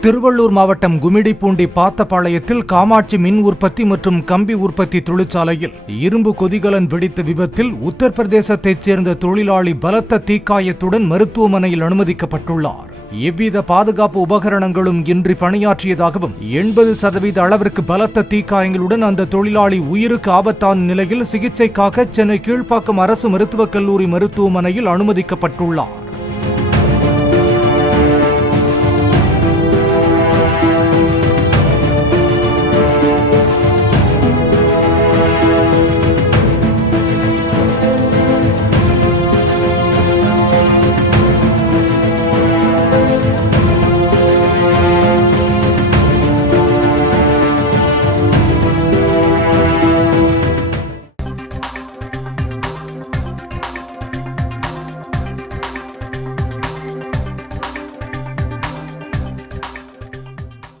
திருவள்ளூர் மாவட்டம் கும்மிடிப்பூண்டி பாத்தபாளையத்தில் காமாட்சி மின் உற்பத்தி மற்றும் கம்பி உற்பத்தி தொழிற்சாலையில் இரும்பு கொதிகலன் வெடித்த விபத்தில் உத்தரப்பிரதேசத்தைச் சேர்ந்த தொழிலாளி பலத்த தீக்காயத்துடன் மருத்துவமனையில் அனுமதிக்கப்பட்டுள்ளார். எவ்வித பாதுகாப்பு உபகரணங்களும் இன்றி பணியாற்றியதாகவும் 80% அளவிற்கு பலத்த தீக்காயங்களுடன் அந்த தொழிலாளி உயிருக்கு ஆபத்தான நிலையில் சிகிச்சைக்காக சென்னை கீழ்ப்பாக்கம் அரசு மருத்துவக் கல்லூரி மருத்துவமனையில் அனுமதிக்கப்பட்டுள்ளார்.